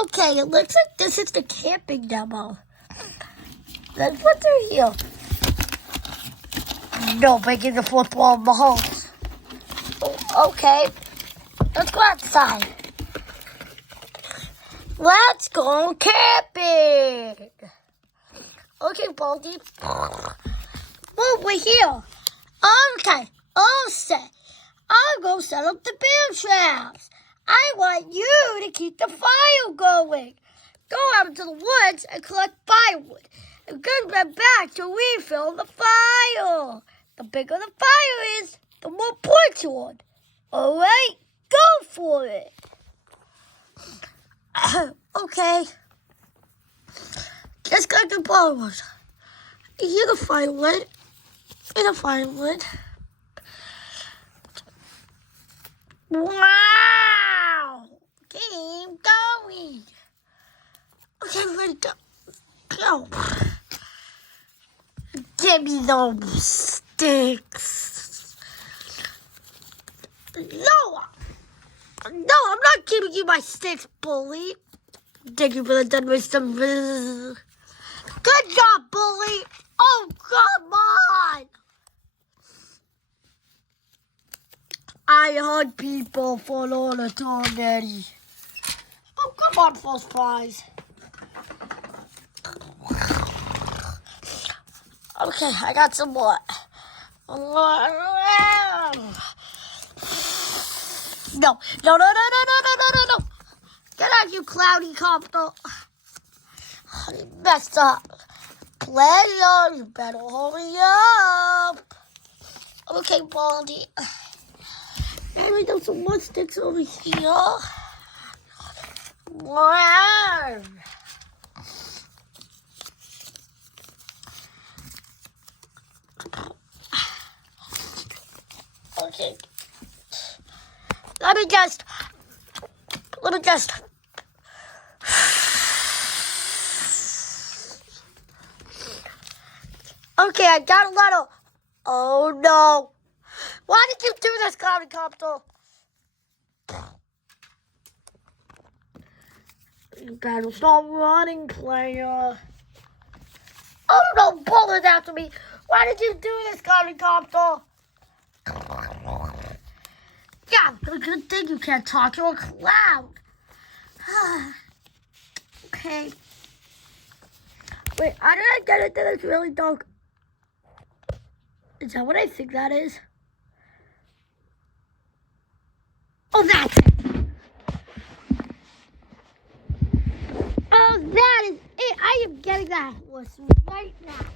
Okay, it looks like this is the camping demo. Let's put through here. No making the football in the holes. Okay, let's go outside. Let's go camping. Okay, Baldi. Well, we're here. Okay, all set. I'll go set up the bear traps. I want you to keep the fire going. Go out into the woods and collect firewood. And run back to refill the fire. The bigger the fire is, the more points you want. All right, go for it. Okay. Just got the firewood. Here's the firewood. Here's the firewood. Wow! Keep going. Okay, let it go. Go. Give me those sticks. No, I'm not giving you my sticks, bully. Thank you for the done with some. Good job, bully. Oh, come on. I hug people for all the time, Daddy. Oh, come on, first prize. Okay, I got some more. No. Get out, you cloudy copter. You messed up. Player, you better hurry up. Okay, Baldi. Maybe there's some more sticks over here. Wow. Okay. Let me just. Okay, I got a little. Oh no. Why did you do this, Copter? You better stop running, player. Oh no, bullets after me. Why did you do this, Copter? Yeah, good thing you can't talk. You're a clown. Okay. Wait, how did I get into this really dark? Is that what I think that is? Oh, that's it. Oh, that is it. I am getting that horse right now.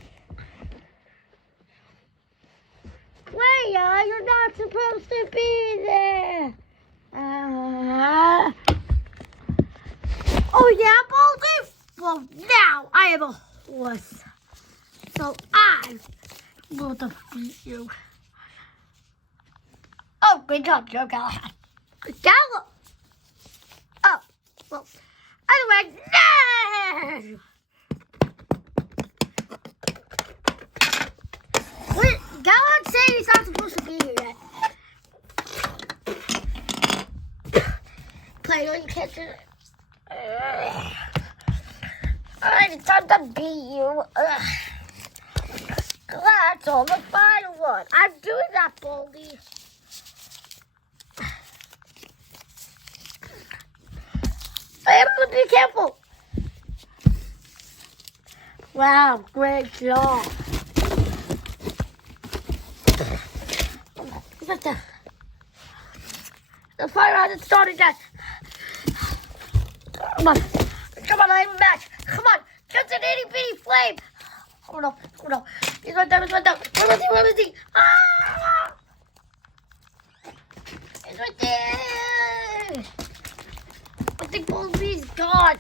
Player, you're not supposed to be there. Oh, yeah, Baldi? Well, now I am a horse. So I will defeat you. Oh, good job, Joe Galahad. Gallop! Oh, well, anyway, no! Wait, Galahad said he's not supposed to be here yet. Player, you can't do it. Alright, it's time to beat you. That's all the firewood. I'm doing that, Baldi. I have to be careful. Wow, great job. The fire hasn't started yet. Come on, I'm a match. Come on, just an itty bitty flame. Oh no. He's right there. Where is he? Ah! He's right there. I think Baldi's gone.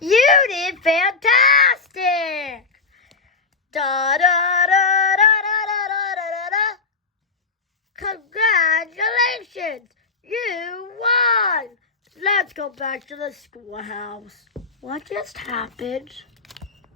You did fantastic. Da da da da da da da da da. Congratulations, you won. Let's go back to the schoolhouse. What just happened?